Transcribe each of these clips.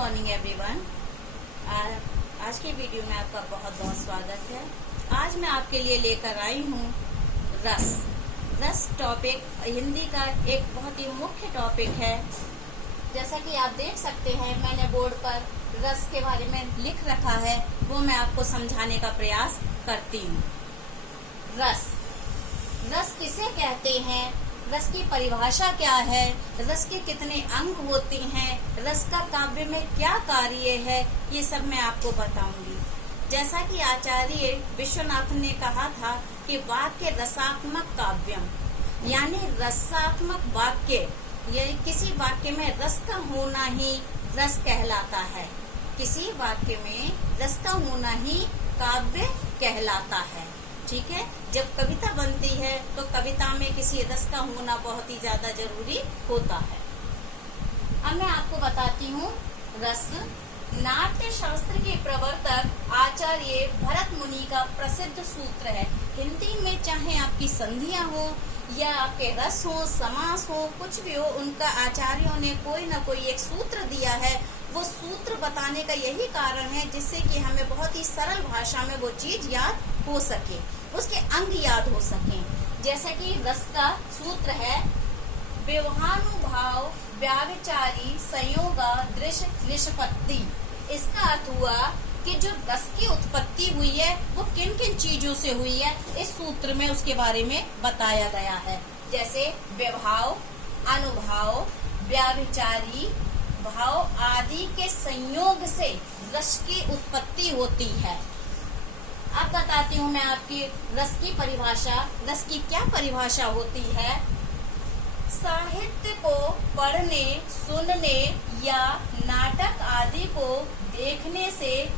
Morning everyone. आज की video में आपका बहुत बहुत स्वागत है। आज मैं आपके लिए लेकर आई हूँ रस। रस टॉपिक हिंदी का एक बहुत ही मुख्य टॉपिक है। जैसा कि आप देख सकते हैं, मैंने बोर्ड पर रस के बारे में लिख रखा है, वो मैं आपको समझाने का प्रयास करती हूँ। रस किसे कहते हैं, रस की परिभाषा क्या है, रस के कितने अंग होते हैं, रस का काव्य में क्या कार्य है, ये सब मैं आपको बताऊंगी। जैसा कि आचार्य विश्वनाथ ने कहा था कि वाक्य रसात्मक काव्यम, यानी रसात्मक वाक्य, ये किसी वाक्य में रस का होना ही रस कहलाता है। किसी वाक्य में रस का होना ही काव्य कहलाता है। ठीक है, जब कविता बनती है तो कविता में किसी रस का होना बहुत ही ज्यादा जरूरी होता है। अब मैं आपको बताती हूँ रस। नाट्य शास्त्र के प्रवर्तक आचार्य भरत मुनि का प्रसिद्ध सूत्र है। हिंदी में चाहे आपकी संधियां हो या आपके रस हो, समास हो, कुछ भी हो, उनका आचार्यों ने कोई ना कोई एक सूत्र दिया है। वो सूत्र बताने का यही कारण है जिससे कि हमें बहुत ही सरल भाषा में वो चीज याद हो सके, उसके अंग याद हो सके। जैसे कि रस का सूत्र है व्यवहानुभाव व्याविचारी संयोगा दृश्य निष्पत्ति। इसका अर्थ हुआ कि जो रस की उत्पत्ति हुई है वो किन किन चीजों से हुई है, इस सूत्र में उसके बारे में बताया गया है। जैसे व्यवहाव, अनुभाव, व्याविचारी भाव आदि के संयोग से रस की उत्पत्ति होती है। अब बताती हूँ मैं आपकी रस की परिभाषा। रस की क्या परिभाषा होती है? साहित्य को पढ़ने, सुनने या नाटक आदि को देखने से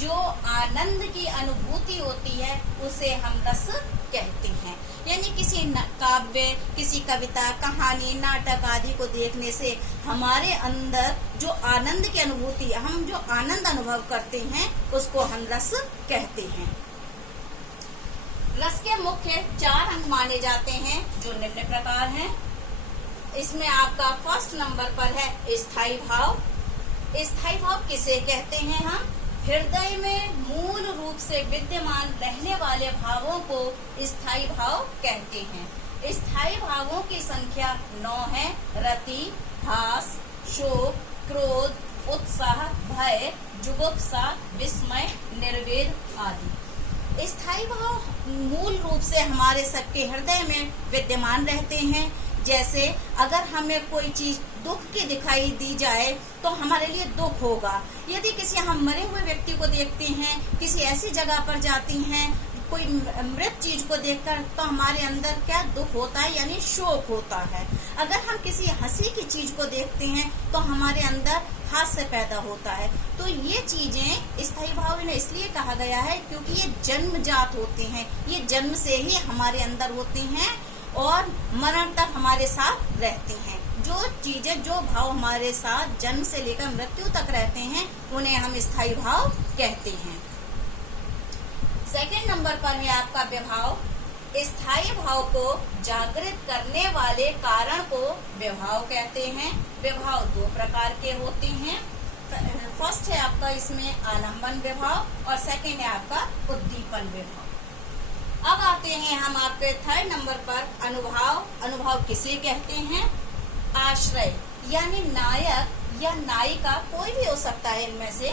जो आनंद की अनुभूति होती है उसे हम रस कहते हैं। यानी किसी काव्य, किसी कविता, कहानी, नाटक आदि को देखने से हमारे अंदर जो आनंद की अनुभूति, हम जो आनंद अनुभव करते हैं उसको हम रस कहते हैं। रस के मुख्य 4 अंग माने जाते हैं जो निम्न प्रकार हैं। इसमें आपका फर्स्ट नंबर पर है स्थायी भाव। स्थायी भाव किसे कहते हैं? हम हृदय में मूल रूप से विद्यमान रहने वाले भावों को स्थायी भाव कहते हैं। स्थायी भावों की संख्या 9 है। रति, हास, शोक, क्रोध, उत्साह, भय, जुगुप्सा, विस्मय, निर्वेद आदि। स्थायी भाव मूल रूप से हमारे सबके हृदय में विद्यमान रहते हैं। जैसे अगर हमें कोई चीज दुख की दिखाई दी जाए तो हमारे लिए दुख होगा। यदि किसी हम मरे हुए व्यक्ति को देखते हैं, किसी ऐसी जगह पर जाती हैं, कोई मृत चीज को देखकर, तो हमारे अंदर क्या दुख होता है, यानी शोक होता है। अगर हम किसी हंसी की चीज को देखते हैं तो हमारे अंदर हास्य पैदा होता है। तो ये चीजें स्थायी भाव इन्हें इसलिए कहा गया है क्योंकि ये जन्मजात होते हैं, ये जन्म से ही हमारे अंदर होते हैं और मरण तक हमारे साथ रहते हैं। जो चीजें, जो भाव हमारे साथ जन्म से लेकर मृत्यु तक रहते हैं उन्हें हम स्थायी भाव कहते हैं। सेकंड नंबर पर है आपका विभाव। स्थायी भाव को जागृत करने वाले कारण को विभाव कहते हैं। विभाव 2 प्रकार के होते हैं। फर्स्ट है आपका इसमें आलम्बन विभाव और सेकंड है आपका उद्दीपन विभाव। अब आते हैं हम आपके थर्ड नंबर पर अनुभाव। अनुभाव किसे कहते हैं? आश्रय यानी नायक या नायिका, कोई भी हो सकता है इनमें से,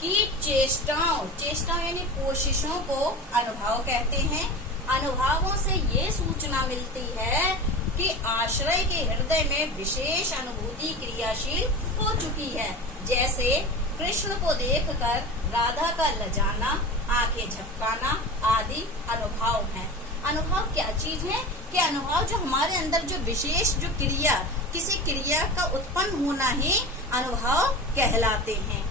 की चेष्टाओं यानी कोशिशों को अनुभाव कहते हैं। अनुभावों से ये सूचना मिलती है कि आश्रय के हृदय में विशेष अनुभूति क्रियाशील हो चुकी है। जैसे कृष्ण को देखकर राधा का लजाना, आंखें झपकाना आदि अनुभव हैं। अनुभव क्या चीज है? कि अनुभव जो हमारे अंदर जो विशेष जो क्रिया, किसी क्रिया का उत्पन्न होना ही अनुभव कहलाते हैं।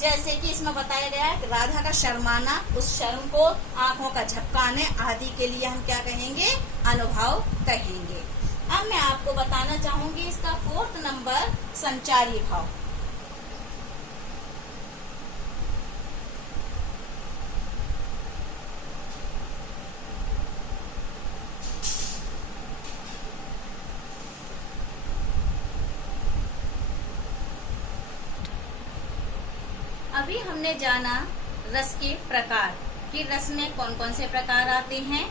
जैसे कि इसमें बताया गया है राधा का शर्माना, उस शर्म को आंखों का झपकाने आदि के लिए हम क्या कहेंगे? अनुभव कहेंगे। अब मैं आपको बताना चाहूंगी इसका 4th नंबर संचारी भाव। अभी हमने जाना रस के प्रकार कि रस में कौन कौन से प्रकार आते हैं।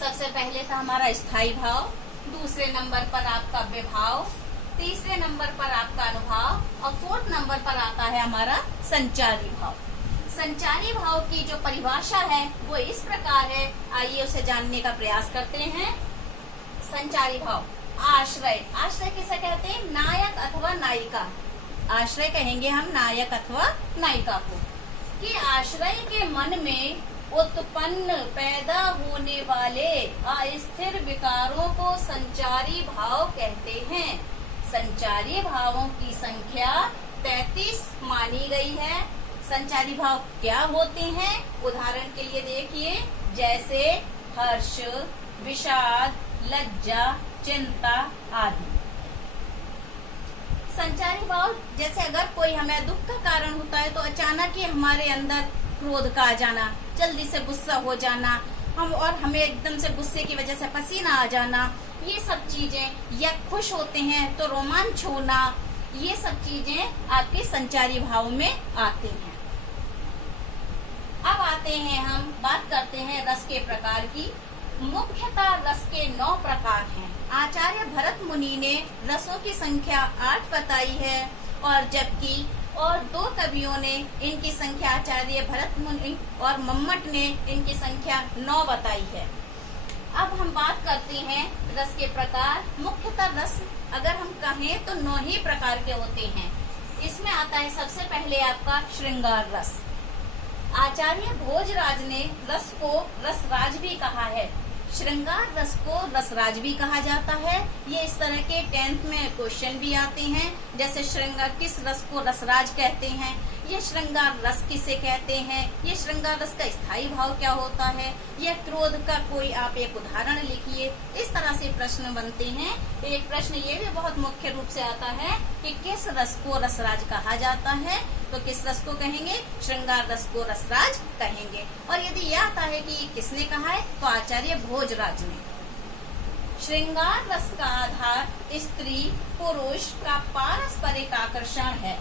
सबसे पहले था हमारा स्थायी भाव, दूसरे नंबर पर आपका विभाव, तीसरे नंबर पर आपका अनुभाव और फोर्थ नंबर पर आता है हमारा संचारी भाव। संचारी भाव की जो परिभाषा है वो इस प्रकार है, आइए उसे जानने का प्रयास करते हैं। संचारी भाव, आश्रय। आश्रय किसे कहते हैं? नायक अथवा नायिका। आश्रय कहेंगे हम नायक अथवा नायिका को। कि आश्रय के मन में उत्पन्न पैदा होने वाले अस्थिर विकारों को संचारी भाव कहते हैं। संचारी भावों की संख्या 33 मानी गई है। संचारी भाव क्या होते हैं? उदाहरण के लिए देखिए, जैसे हर्ष, विषाद, लज्जा, चिंता आदि। संचारी भाव जैसे अगर कोई हमें दुख का कारण होता है तो अचानक ही हमारे अंदर क्रोध का आ जाना, जल्दी से गुस्सा हो जाना, हमें एकदम से गुस्से की वजह से पसीना आ जाना, ये सब चीजें, या खुश होते हैं तो रोमांच होना, ये सब चीजें आपके संचारी भाव में आते हैं। अब आते हैं, हम बात करते हैं रस के प्रकार की। मुख्यतः रस के 9 प्रकार हैं। आचार्य भरत मुनि ने रसों की संख्या 8 बताई है और जबकि और 2 कवियों ने इनकी संख्या, आचार्य भरत मुनि और मम्मट ने इनकी संख्या 9 बताई है। अब हम बात करते हैं रस के प्रकार। मुख्यतः रस अगर हम कहें तो 9 ही प्रकार के होते हैं। इसमें आता है सबसे पहले आपका श्रृंगार रस। आचार्य भोजराज ने रस को रसराज भी कहा है। श्रृंगार रस को रसराज भी कहा जाता है। ये इस तरह के 10th में क्वेश्चन भी आते हैं, जैसे श्रृंगार किस रस को रसराज कहते हैं, ये श्रृंगार रस किसे कहते हैं, ये श्रृंगार रस का स्थायी भाव क्या होता है, यह क्रोध का कोई आप एक उदाहरण लिखिए। इस तरह से प्रश्न बनते हैं। एक प्रश्न ये भी बहुत मुख्य रूप से आता है कि किस रस को रसराज कहा जाता है, तो किस रस को कहेंगे? श्रृंगार रस को रसराज कहेंगे। और यदि यह आता है कि किसने कहा है, तो आचार्य भोजराज ने। श्रृंगार रस का आधार स्त्री पुरुष का पारस्परिक आकर्षण है।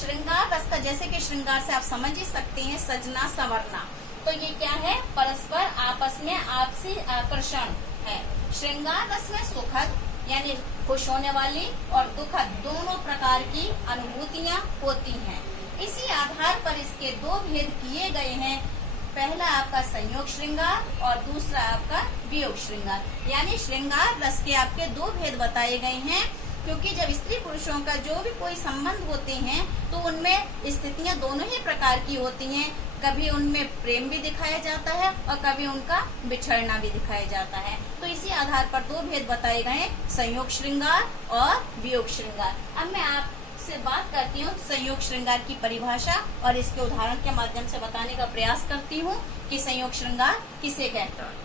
श्रृंगार रस का, जैसे कि श्रृंगार से आप समझ ही सकते हैं सजना संवरना, तो ये क्या है? परस्पर आपस में आपसी आकर्षण है। श्रृंगार रस में सुखद यानी खुश होने वाली और दुखद दोनों प्रकार की अनुभूतियां होती हैं। इसी आधार पर इसके 2 भेद किए गए हैं। पहला आपका संयोग श्रृंगार और दूसरा आपका वियोग श्रृंगार। यानी श्रृंगार रस के आपके 2 भेद बताए गए हैं, क्योंकि जब स्त्री पुरुषों का जो भी कोई संबंध होते हैं तो उनमें स्थितियां दोनों ही प्रकार की होती हैं। कभी उनमें प्रेम भी दिखाया जाता है और कभी उनका बिछड़ना भी दिखाया जाता है। तो इसी आधार पर 2 भेद बताए गए, संयोग श्रृंगार और वियोग श्रृंगार। अब मैं आपसे बात करती हूँ संयोग श्रृंगार की परिभाषा और इसके उदाहरण के माध्यम से बताने का प्रयास करती हूँ कि संयोग श्रृंगार किसे कहते हैं।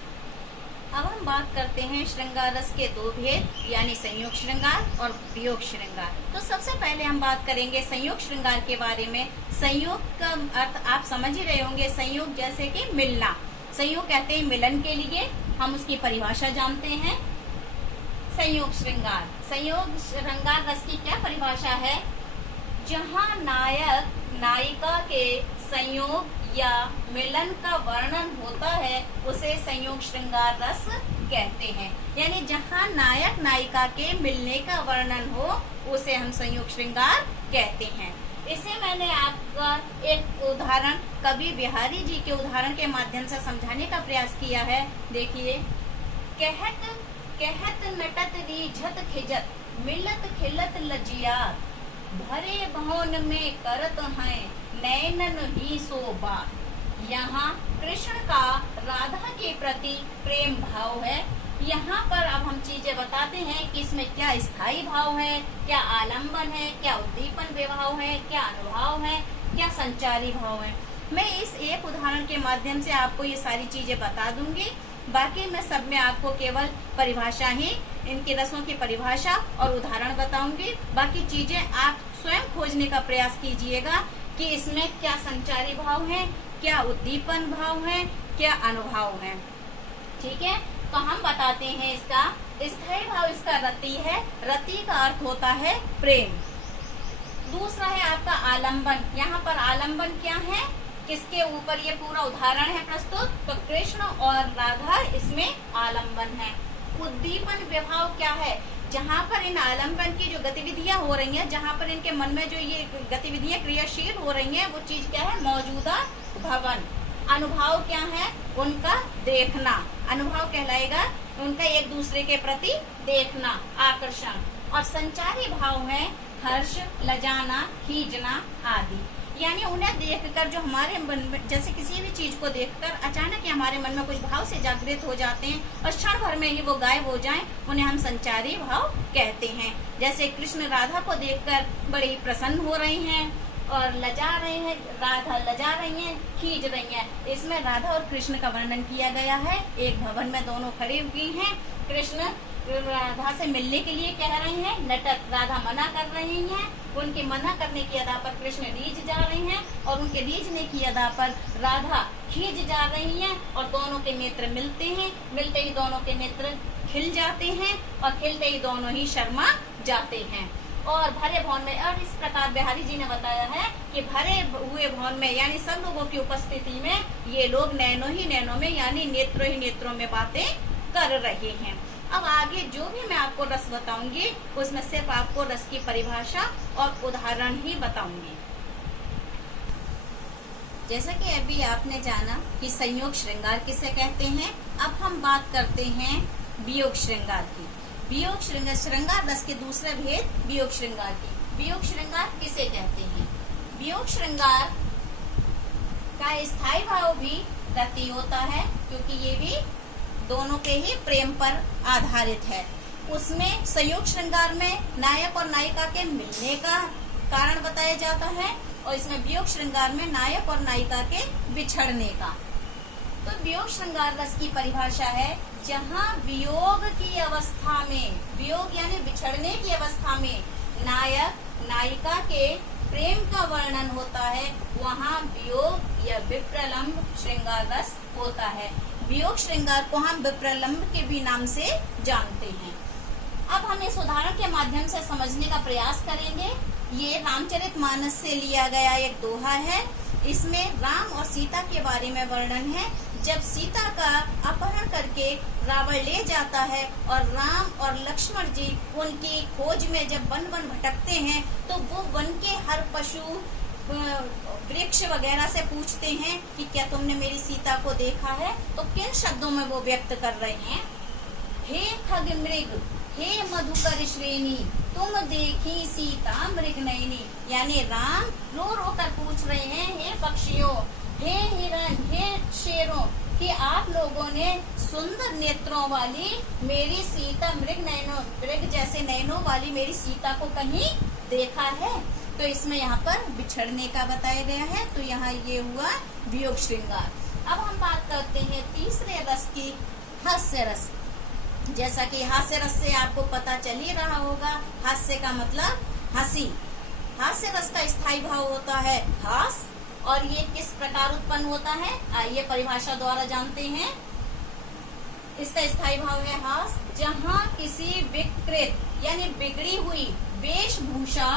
अब हम बात करते हैं श्रृंगार रस के 2 भेद, यानी संयोग श्रृंगार और वियोग श्रृंगार। तो सबसे पहले हम बात करेंगे संयोग श्रृंगार के बारे में। संयोग का अर्थ आप समझ ही रहे होंगे, संयोग जैसे कि मिलना। संयोग कहते हैं मिलन के लिए। हम उसकी परिभाषा जानते हैं। संयोग श्रृंगार, संयोग श्रृंगार रस की क्या परिभाषा है? जहाँ नायक नायिका के संयोग या मिलन का वर्णन होता है उसे संयोग श्रृंगार रस कहते हैं। यानी जहाँ नायक नायिका के मिलने का वर्णन हो उसे हम संयोग श्रृंगार कहते हैं। इसे मैंने आपका एक उदाहरण कवि बिहारी जी के उदाहरण के माध्यम से समझाने का प्रयास किया है। देखिए, कहत कहत नटत रीझत खिजत मिलत खिलत लजियात भरे भवन में करत हैं नैनन ही सो बात। यहाँ कृष्ण का राधा के प्रति प्रेम भाव है। यहाँ पर अब हम चीजें बताते हैं कि इसमें क्या स्थायी भाव है, क्या आलंबन है, क्या उद्दीपन विभाव है, क्या अनुभाव है, क्या संचारी भाव है। मैं इस एक उदाहरण के माध्यम से आपको ये सारी चीजें बता दूंगी। बाकी मैं सब में आपको केवल परिभाषा ही, इनके रसों की परिभाषा और उदाहरण बताऊंगी। बाकी चीजें आप स्वयं खोजने का प्रयास कीजिएगा कि इसमें क्या संचारी भाव है, क्या उद्दीपन भाव है, क्या अनुभाव है। ठीक है, तो हम बताते हैं इसका स्थायी भाव। इसका रति है। रति का अर्थ होता है प्रेम। दूसरा है आपका आलंबन। यहाँ पर आलंबन क्या है, किसके ऊपर ये पूरा उदाहरण है प्रस्तुत, तो कृष्ण और राधा इसमें आलंबन है। उद्दीपन विभाव क्या है, जहाँ पर इन आलंबन की जो गतिविधियां हो रही हैं, जहाँ पर इनके मन में जो ये गतिविधियां क्रियाशील हो रही हैं, वो चीज क्या है, मौजूदा भवन। अनुभव क्या है, उनका देखना, अनुभव कहलाएगा उनका एक दूसरे के प्रति देखना, आकर्षण। और संचारी भाव है हर्ष, लजाना, खींचना आदि। यानी उन्हें देखकर जो हमारे मन में, जैसे किसी भी चीज को देखकर अचानक ही हमारे मन में कुछ भाव से जागृत हो जाते हैं और क्षण भर में ही वो गायब हो जाएं, उन्हें हम संचारी भाव कहते हैं। जैसे कृष्ण राधा को देखकर बड़ी प्रसन्न हो रही हैं और लजा रहे हैं, राधा लजा रही हैं, खींच रही हैं। इसमें राधा और कृष्ण का वर्णन किया गया है। एक भवन में दोनों खड़ी हुई हैं, कृष्ण राधा से मिलने के लिए कह रही हैं, नटक राधा मना कर रही हैं। उनके मना करने की अदा पर कृष्ण रीझ जा रही हैं और उनके रीझने की अदा पर राधा खींच जा रही हैं और दोनों के नेत्र मिलते हैं। मिलते ही दोनों के नेत्र खिल जाते हैं और खिलते ही दोनों ही शर्मा जाते हैं। और भरे भवन में, और इस प्रकार बिहारी जी ने बताया है कि भरे हुए भवन में यानी सब लोगों की उपस्थिति में ये लोग नैनो ही नैनों में यानी नेत्रों ही नेत्रों में बातें कर रहे हैं। अब आगे जो भी मैं आपको रस बताऊंगी उसमें सिर्फ आपको रस की परिभाषा और उदाहरण ही बताऊंगी। जैसा कि अभी आपने जाना कि संयोग श्रृंगार किसे कहते हैं, अब हम बात करते हैं वियोग श्रृंगार की। वियोग श्रृंगार, श्रृंगार रस के दूसरे भेद वियोग श्रृंगार की। वियोग श्रृंगार किसे कहते हैं, वियोग श्रृंगार का स्थायी भाव भी रति होता है, क्योंकि ये भी दोनों के ही प्रेम पर आधारित है। उसमें संयोग श्रृंगार में नायक और नायिका के मिलने का कारण बताया जाता है और इसमें वियोग श्रृंगार में नायक और नायिका के बिछड़ने का। तो वियोग श्रृंगार रस की परिभाषा है जहाँ वियोग की अवस्था में, वियोग यानी बिछड़ने की अवस्था में नायक नायिका के प्रेम का वर्णन होता है, वहाँ वियोग या विप्रलंब श्रृंगार रस होता है। वियोग श्रृंगार को हम विप्रलंब के भी नाम से जानते हैं। अब हम इस उदाहरण के माध्यम से समझने का प्रयास करेंगे। ये रामचरितमानस से लिया गया एक दोहा है। इसमें राम और सीता के बारे में वर्णन है। जब सीता का अपहरण करके रावण ले जाता है और राम और लक्ष्मण जी उनकी खोज में जब वन वन भटकते हैं, तो वो वन के हर पशु वृक्ष वगैरह से पूछते हैं कि क्या तुमने मेरी सीता को देखा है, तो किन शब्दों में वो व्यक्त कर रहे हैं, हे खग मृग, हे मधुकर श्रेणी, तुम देखी सीता मृग नयनी। यानी राम रो रो कर पूछ रहे हैं, हे पक्षियों, हे हिरण, हे शेरों, कि आप लोगों ने सुंदर नेत्रों वाली मेरी सीता, मृग जैसे नयनों वाली मेरी सीता को कहीं देखा है। तो इसमें यहाँ पर बिछड़ने का बताया गया है। तो यहाँ ये हुआ वियोग श्रृंगार। अब हम बात करते हैं तीसरे रस की, हास्य रस। जैसा कि हास्य रस से आपको पता चल ही रहा होगा, हास्य का मतलब हंसी। हास्य रस का स्थायी भाव होता है हास, और ये किस प्रकार उत्पन्न होता है, आइए परिभाषा द्वारा जानते हैं। इसका स्थायी भाव है हास, जहाँ किसी विकृत यानी बिगड़ी हुई वेशभूषा,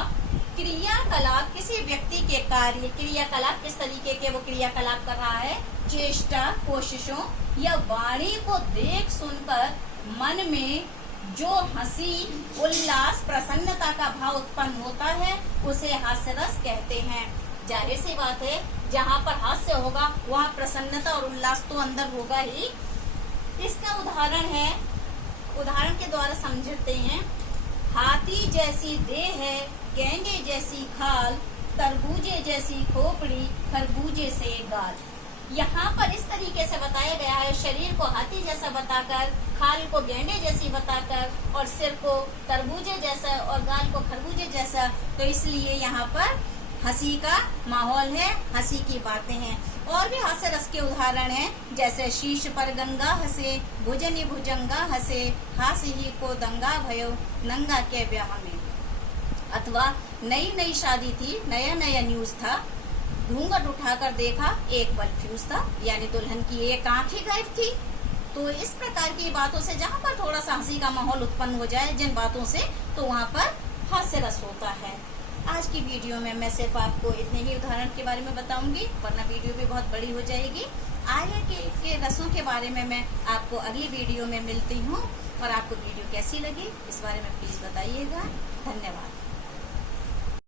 क्रियाकलाप, किसी व्यक्ति के कार्य, क्रियाकलाप किस तरीके के वो क्रियाकलाप कर रहा है, चेष्टा, कोशिशों या वाणी को देख सुनकर मन में जो हंसी, उल्लास, प्रसन्नता का भाव उत्पन्न होता है, उसे हास्य रस कहते हैं। जाहिर सी बात है, जहाँ पर हास्य होगा वहाँ प्रसन्नता और उल्लास तो अंदर होगा ही। इसका उदाहरण है, उदाहरण के द्वारा समझते हैं। हाथी जैसी देह है, गेंडे जैसी खाल, तरबूजे जैसी खोपड़ी, खरबूजे से गाल। यहाँ पर इस तरीके से बताया गया है, शरीर को हाथी जैसा बताकर, खाल को गेंडे जैसी बताकर, और सिर को तरबूजे जैसा और गाल को खरबूजे जैसा। तो इसलिए यहाँ पर हंसी का माहौल है, हंसी की बातें हैं। और भी हास्य रस के उदाहरण हैं, जैसे शीश पर गंगा हंसे, भुजनी भुजंगा हंसे, हास ही को दंगा भयो नंगा के ब्याह में। अथवा नई नई शादी थी, नया नया न्यूज था, घूंघट उठाकर देखा एक बल फ्यूज था, यानी दुल्हन की एक आंख ही गायब थी। तो इस प्रकार की बातों से जहाँ पर थोड़ा सा हंसी का माहौल उत्पन्न हो जाए जिन बातों से, तो वहाँ पर हास्य रस होता है। आज की वीडियो में मैं सिर्फ आपको इतने ही उदाहरण के बारे में बताऊंगी, वरना वीडियो भी बहुत बड़ी हो जाएगी। आर्य के रसों के बारे में मैं आपको अगली वीडियो में मिलती हूँ, और आपको वीडियो कैसी लगी इस बारे में प्लीज बताइएगा। धन्यवाद।